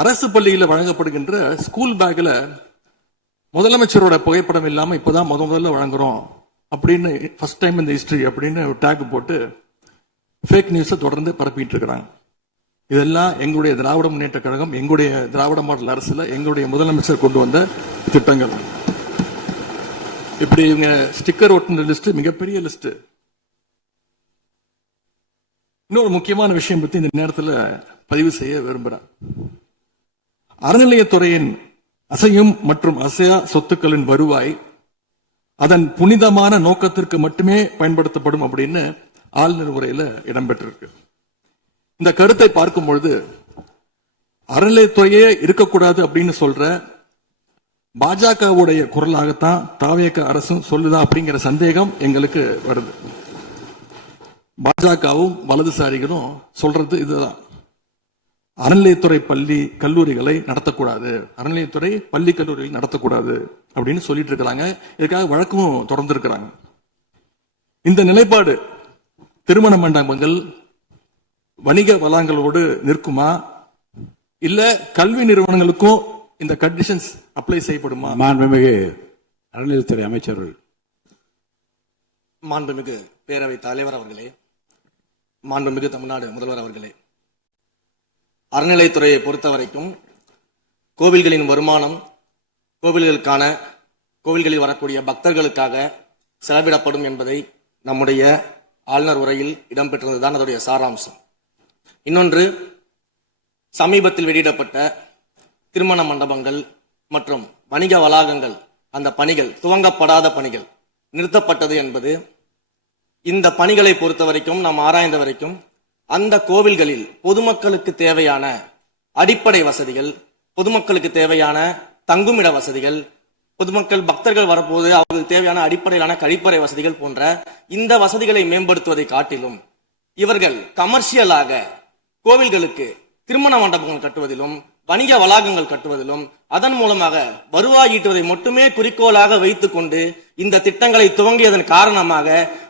அரசு பள்ளியில் வழங்கப்படுகின்ற ஸ்கூல் பேக்ல முதலமைச்சரோட புகைப்படம் இல்லாம இப்பதான் முதல்ல வழங்குறோம் அப்படின்னு ஃபர்ஸ்ட் டைம் இந்த ஹிஸ்டரி அப்படின்னு டேக் போட்டு ஃபேக் நியூஸை தொடர்ந்து பரப்பிட்டு இருக்கிறாங்க. இதெல்லாம் எங்களுடைய திராவிட முன்னேற்ற கழகம், எங்களுடைய திராவிட மாடல் அரசுல எங்களுடைய முதலமைச்சர் கொண்டு வந்த திட்டங்கள். இப்படி இவங்க ஸ்டிக்கர் ஒட்டின லிஸ்ட் மிகப்பெரிய லிஸ்ட். இன்னொரு முக்கியமான விஷயம் பத்தி இந்த நேரத்தில் பதிவு செய்ய விரும்புறேன். அறநிலையத்துறையின் அசையும் மற்றும் அசையா சொத்துக்களின் வருவாய் அதன் புனிதமான நோக்கத்திற்கு மட்டுமே பயன்படுத்தப்படும் அப்படின்னு ஆளுநர் உரையில இடம்பெற்றிருக்கு. இந்த கருத்தை பார்க்கும் பொழுது அறநிலையத்துறையே இருக்கக்கூடாது அப்படின்னு சொல்ற பாஜகவுடைய குரலாகத்தான் தாவேக அரசும் சொல்லுதா அப்படிங்கிற சந்தேகம் எங்களுக்கு வருது. பாஜகவும் வலதுசாரிகளும் சொல்றது இதுதான். அறநிலையத்துறை பள்ளி கல்லூரிகளை நடத்தக்கூடாது, அறநிலையத்துறை பள்ளி கல்லூரிகள் நடத்தக்கூடாது அப்படின்னு சொல்லிட்டு இருக்கிறாங்க. இதுக்காக வழக்கும் தொடர்ந்து இருக்கிறாங்க. இந்த நிலைப்பாடு திருமண மண்டபங்கள் வணிக வளங்களோடு நிற்குமா, இல்ல கல்வி நிறுவனங்களுக்கும் இந்த கண்டிஷன்ஸ் அப்ளை செய்யப்படுமா? மாண்புமிகு அறநிலையத்துறை அமைச்சர்கள். மாண்புமிகு பேரவை தலைவர் அவர்களே, மாண்புமிகு தமிழ்நாடு முதல்வர் அவர்களே, அறநிலையத்துறையை பொறுத்தவரைக்கும் கோவில்களின் வருமானம் கோவில்களில் வரக்கூடிய பக்தர்களுக்காக செலவிடப்படும் என்பதை நம்முடைய ஆளுநர் உரையில் இடம்பெற்றதுதான் அதனுடைய சாராம்சம். இன்னொன்று, சமீபத்தில் வெளியிடப்பட்ட திருமண மண்டபங்கள் மற்றும் வணிக வளாகங்கள் அந்த பணிகள் துவங்கப்படாத பணிகள் நிறுத்தப்பட்டது என்பது இந்த பணிகளை பொறுத்த வரைக்கும் நாம் ஆராய்ந்த வரைக்கும் அந்த கோவில்களில் பொதுமக்களுக்கு தேவையான அடிப்படை வசதிகள், பொதுமக்களுக்கு தேவையான தங்குமிட வசதிகள், பொதுமக்கள் பக்தர்கள் வரப்போது அவர்களுக்கு தேவையான அடிப்படையிலான கழிப்பறை வசதிகள் போன்ற இந்த வசதிகளை மேம்படுத்துவதை காட்டிலும் இவர்கள் கமர்ஷியலாக கோவில்களுக்கு திருமண மண்டபங்கள் கட்டுவதிலும் வணிக வளாகங்கள் கட்டுவதிலும் அதன் மூலமாக வருவாய் ஈட்டுவதை மட்டுமே குறிக்கோளாக வைத்துக் கொண்டு இந்த திட்டங்களை துவங்கியதன் காரணமாக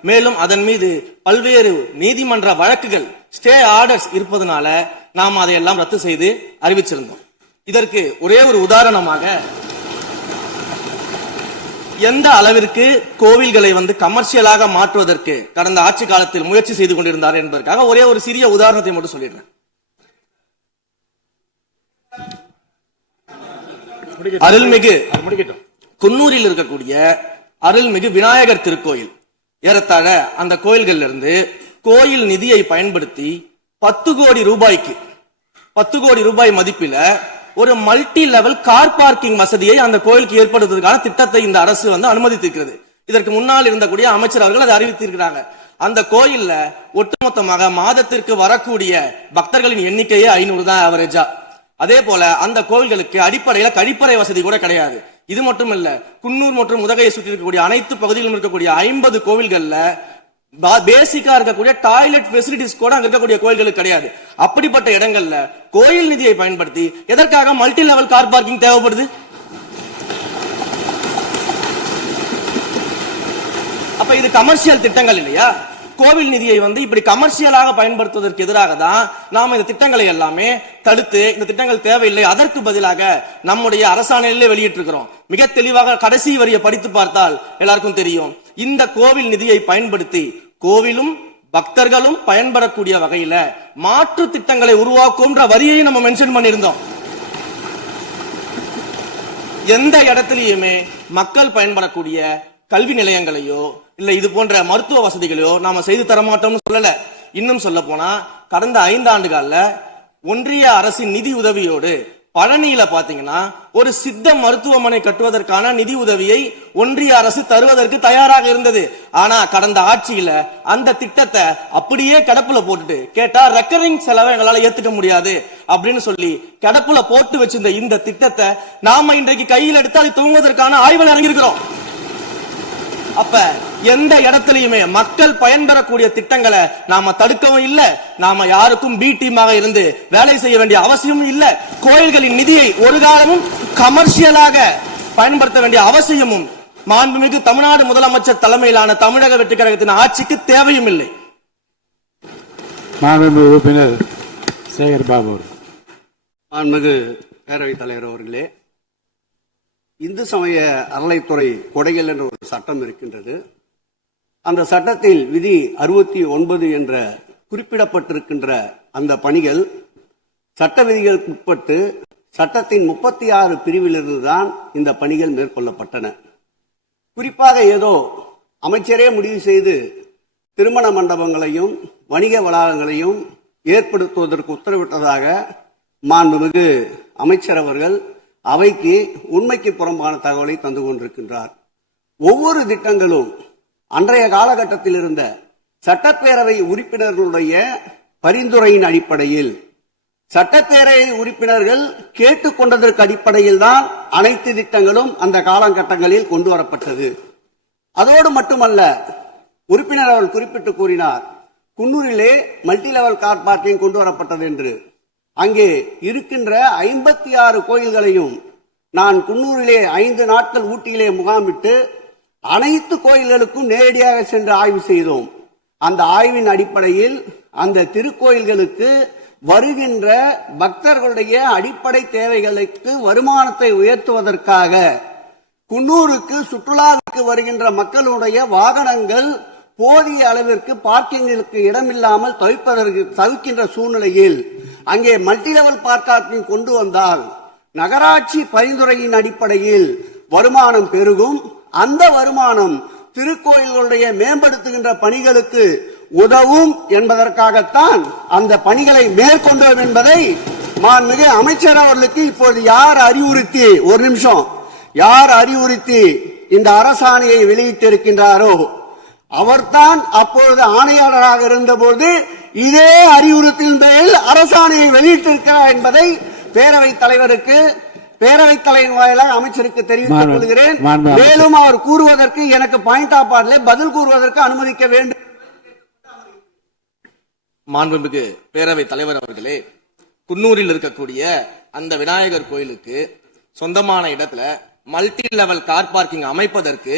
மேலும் அதன் மீது பல்வேறு நீதிமன்ற வழக்குகள், ஸ்டே ஆர்டர்ஸ் இருப்பதனால நாம் அதையெல்லாம் ரத்து செய்து அறிவிச்சிருந்தோம். இதற்கு ஒரே ஒரு உதாரணமாக எந்த அளவிற்கு கோவில்களை கமர்ஷியலாக மாற்றுவதற்கு கடந்த ஆட்சி காலத்தில் முயற்சி செய்து கொண்டிருந்தார் என்பதற்காக ஒரே ஒரு சிறிய உதாரணத்தை மட்டும் சொல்லிடுறேன். அருள்மிகு குன்னூரில் இருக்கக்கூடிய அருள்மிகு விநாயகர் திருக்கோயில், ஏறத்தாழ அந்த கோயில்கள் இருந்து கோயில் நிதியை பயன்படுத்தி 10 கோடி ரூபாய் மதிப்பில ஒரு மல்டி லெவல் கார் பார்க்கிங் வசதியை அந்த கோயிலுக்கு ஏற்படுத்துவதற்கான திட்டத்தை இந்த அரசு அனுமதித்திருக்கிறது. இதற்கு முன்னால் இருந்தக்கூடிய அமைச்சர் அவர்கள் அதை அறிவித்திருக்கிறாங்க. அந்த கோயில்ல ஒட்டுமொத்தமாக மாதத்திற்கு வரக்கூடிய பக்தர்களின் எண்ணிக்கையே 500 தான் ஆவரேஜா. அதே போல அந்த கோவில்களுக்கு அடிப்படையில கழிப்பறை வசதி கூட கிடையாது. இது மட்டும் இல்ல, குன்னூர் மற்றும் உதகையை சுற்றி இருக்கக்கூடிய அனைத்து பகுதிகளிலும் இருக்கக்கூடிய 50 கோவில்கள்ல பேசிக்கா இருக்கக்கூடிய டாய்லெட் ஃபெசிலிட்டிஸ் கூட அங்க இருக்கக்கூடிய கோயில்களுக்கு கிடையாது. அப்படிப்பட்ட இடங்கள்ல கோயில் நிதியை பயன்படுத்தி எதற்காக மல்டி லெவல் கார் பார்க்கிங் தேவைப்படுது? அப்ப இது கமர்ஷியல் திட்டங்கள் இல்லையா? கோவில் நிதியை இப்படி கமர்ஷியலாக பயன்படுத்துவதற்கு எதிராக தான் நாம இந்த திட்டங்களை எல்லாமே தடுத்து இந்த திட்டங்கள் தேவையில்லை, அதற்கு பதிலாக நம்முடைய அரசாணையிலே வெளியிட்டிருக்கிறோம். மிக தெளிவாக கடைசி வரியை படித்து பார்த்தால் எல்லாருக்கும் தெரியும். இந்த கோவில் நிதியை பயன்படுத்தி கோவிலும் பக்தர்களும் பயன்பெறக்கூடிய வகையில மாற்று திட்டங்களை உருவாக்கும் வரியை நம்ம மென்ஷன் பண்ணியிருந்தோம். எந்த இடத்திலேயுமே மக்கள் பயன்படக்கூடிய கல்வி நிலையங்களையோ இல்ல இது போன்ற மருத்துவ வசதிகளையோ நாம செய்து தரமாட்டோம்னு சொல்லல. இன்னும் சொல்ல போனா கடந்த 5 ஆண்டுகள்ல ஒன்றிய அரசின் நிதி உதவியோடு பழனியில பாத்தீங்கன்னா ஒரு சித்த மருத்துவமனை கட்டுவதற்கான நிதி உதவியை ஒன்றிய அரசு தருவதற்கு தயாராக இருந்தது. ஆனா கடந்த ஆட்சியில அந்த திட்டத்தை அப்படியே கிடப்புல போட்டுட்டு கேட்டா ரெக்கரிங் செலவை எங்களால ஏத்துக்க முடியாது அப்படின்னு சொல்லி கிடப்புல போட்டு வச்சிருந்த இந்த திட்டத்தை நாம இன்றைக்கு கையில் எடுத்து அதை துவங்குவதற்கான ஆய்வில் இறங்கியிருக்கிறோம். அப்ப எந்த இடத்திலையுமே மக்கள் பயன்பெறக்கூடிய திட்டங்களை நாம தடுக்கவும் இல்லை, நாம யாருக்கும் பி டீமாக இருந்து வேலை செய்ய வேண்டிய அவசியமும் இல்லை. கோயில்களின் நிதியை ஒரு காலமும் கமர்ஷியலாக பயன்படுத்த வேண்டிய அவசியமும் மாண்புமிகு தமிழ்நாடு முதலமைச்சர் தலைமையிலான தமிழக வெற்றி கழகத்தின் ஆட்சிக்கு தேவையும் இல்லை. மாண்புமிகு உறுப்பினர் சேகர் பாபு. மாண்புமிகு பேரவைத் தலைவர் அவர்களே, இந்து சமய அறநிலைத்துறை கொடைகள் என்ற ஒரு சட்டம் இருக்கின்றது. அந்த சட்டத்தில் விதி 69 என்ற குறிப்பிடப்பட்டிருக்கின்ற அந்த பணிகள் சட்ட விதிகளுக்கு உட்பட்டு சட்டத்தின் 36 பிரிவிலிருந்து தான் இந்த பணிகள் மேற்கொள்ளப்பட்டன. குறிப்பாக ஏதோ அமைச்சரே முடிவு செய்து திருமண மண்டபங்களையும் வணிக வளாகங்களையும் ஏற்படுத்துவதற்கு உத்தரவிட்டதாக மாண்புமிகு அமைச்சர் அவர்கள் அவைக்கு உண்மைக்கு புறம்பான தகவலை தந்து கொண்டிருக்கின்றார். ஒவ்வொரு திட்டங்களும் அன்றைய காலகட்டத்தில் இருந்த சட்டப்பேரவை உறுப்பினர்களுடைய பரிந்துரையின் அடிப்படையில், சட்டப்பேரவை உறுப்பினர்கள் கேட்டுக்கொண்டதற்கு அடிப்படையில் தான் அனைத்து திட்டங்களும் அந்த காலகட்டங்களில் கொண்டு வரப்பட்டது. அதோடு மட்டுமல்ல, உறுப்பினர் அவர்கள் குறிப்பிட்டு கூறினார், குன்னூரிலே மல்டி லெவல் கார் பார்க்கிங் கொண்டு வரப்பட்டது என்று. அங்கே இருக்கின்ற 56 கோயில்களையும் நான் குன்னூரிலே 5 நாட்கள் ஊட்டியிலே முகாமிட்டு அனைத்து கோயில்களுக்கும் நேரடியாக சென்று ஆய்வு செய்தோம். அந்த ஆய்வின் அடிப்படையில் அந்த திருக்கோயில்களுக்கு வருகின்ற பக்தர்களுடைய அடிப்படை தேவைகளுக்கு வருமானத்தை உயர்த்துவதற்காக குன்னூருக்கு சுற்றுலாவுக்கு வருகின்ற மக்களுடைய வாகனங்கள் போதிய அளவிற்கு பார்க்கிங்களுக்கு இடமில்லாமல் தவிக்கின்ற சூழ்நிலையில் அங்கே மல்டி லெவல் பார்க்கிங் கொண்டு வந்தால் நகராட்சி பரிந்துரையின் அடிப்படையில் வருமானம் பெருகும். அந்த வருமானம் திருக்கோயில்களுடைய மேம்படுத்துகின்ற பணிகளுக்கு உதவும் என்பதற்காகத்தான் அந்த பணிகளை மேற்கொண்டோம் என்பதை மாண்புமிகு அமைச்சர் அவர்களுக்கு இப்போது யார் அறிவுறுத்தி, ஒரு நிமிஷம், யார் அறிவுறுத்தி இந்த அரசாணையை வெளியிட்டிருக்கின்றாரோ அவர்தான் அப்பொழுது ஆணையாளராக இருந்தபோது இதே அறிவுறுத்தின் பேரில் அரசாணையை வெளியிட்டிருக்கிறார் என்பதை பேரவைத் தலைவருக்கு, பேரவைத் தலைவர் வாயிலாக அமைச்சருக்கு தெரிவித்துக் கொள்கிறேன். மேலும் அவர் கூறுவதற்கு எனக்கு பாயிண்ட் ஆஃப் ஆர்டர் பதில் கூறுவதற்கு அனுமதிக்க வேண்டும். மாண்புமிகு பேரவைத் தலைவர் அவர்களே, குன்னூரில் இருக்கக்கூடிய அந்த விநாயகர் கோயிலுக்கு சொந்தமான இடத்துல மல்டி லெவல் கார் பார்க்கிங் அமைப்பதற்கு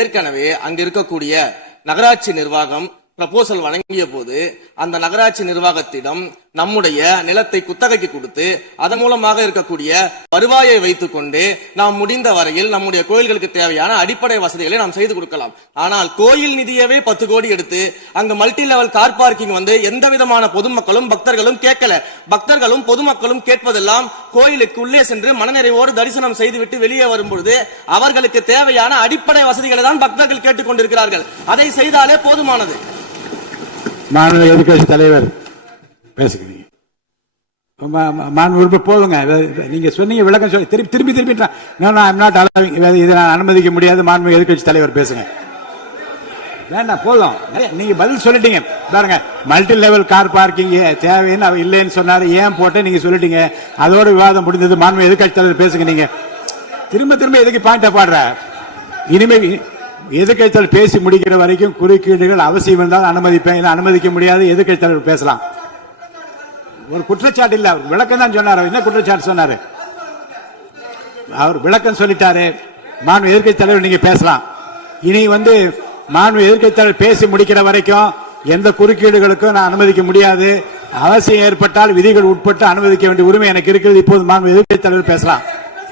ஏற்கனவே அங்க இருக்கக்கூடிய நகராட்சி நிர்வாகம் ப்ரப்போசல் வழங்கிய போது அந்த நகராட்சி நிர்வாகத்திடம் நம்முடைய நிலத்தை குத்தகைக்கு கொடுத்து அதன் மூலமாக இருக்கக்கூடிய வருவாயை வைத்துக் கொண்டு நாம் முடிந்த வரையில் நம்முடைய கோயில்களுக்கு தேவையான அடிப்படை வசதிகளை நாம் செய்து கொடுக்கலாம். ஆனால் கோயில் நிதியவே 10 கோடி எடுத்து அங்கு மல்டி லெவல் கார் பார்க்கிங் வந்து எந்த விதமான பொதுமக்களும் பக்தர்களும் கேட்கல. பக்தர்களும் பொதுமக்களும் கேட்பதெல்லாம் கோயிலுக்கு உள்ளே சென்று மனநிறைவோடு தரிசனம் செய்துவிட்டு வெளியே வரும்பொழுது அவர்களுக்கு தேவையான அடிப்படை வசதிகளை தான் பக்தர்கள் கேட்டுக் கொண்டிருக்கிறார்கள். அதை செய்தாலே போதுமானது. மாநில எதிர்கட்சி தலைவர் பேசுகிறீங்க. போதுங்க, நீங்க சொன்னீங்க விளக்கம் சொல்லி திரும்பி இதை நான் அனுமதிக்க முடியாது. மாண்புமிகு எதிர்கட்சி தலைவர் பேசுங்க. வேண்டாம், போதும், நீங்க பதில் சொல்லிட்டீங்க. பாருங்க, மல்டி லெவல் கார் பார்க்கிங் தேவைன்னு அவர் இல்லைன்னு சொன்னாரு, ஏன் போட்டு நீங்க சொல்லிட்டீங்க. அதோட விவாதம் முடிந்தது. மாண்புமிகு எதிர்கட்சி தலைவர் பேசுங்க. நீங்க திரும்ப எதுக்கு பாயிண்ட் பாடுற? இனிமே எதிர்கட்சி தலைவர் பேசி முடிக்கிற வரைக்கும் குறுக்கீடுகள் அவசியம் இருந்தால் அனுமதிப்பேன், அனுமதிக்க முடியாது. எதிர்கட்சி தலைவர் பேசலாம். ஒரு குற்றச்சாட்டு இல்ல, விளக்கம் தான் சொன்னார். என்ன குற்றச்சாட்டு சொன்னாரு? அவர் விளக்கம் சொல்லிட்டாரு. மாண்பு எதிர்கட்சி தலைவர் நீங்க பேசலாம். இனி மாண்பு எதிர்கட்சி தலைவர் பேசி முடிக்கிற வரைக்கும் எந்த குறுக்கீடுகளுக்கும் நான் அனுமதிக்க முடியாது. அவசியம் ஏற்பட்டால் விதிகள் உட்பட்டு அனுமதிக்க வேண்டிய உரிமை எனக்கு இருக்கிறது. இப்போது மாண்பு எதிர்கட்சி தலைவர் பேசலாம்.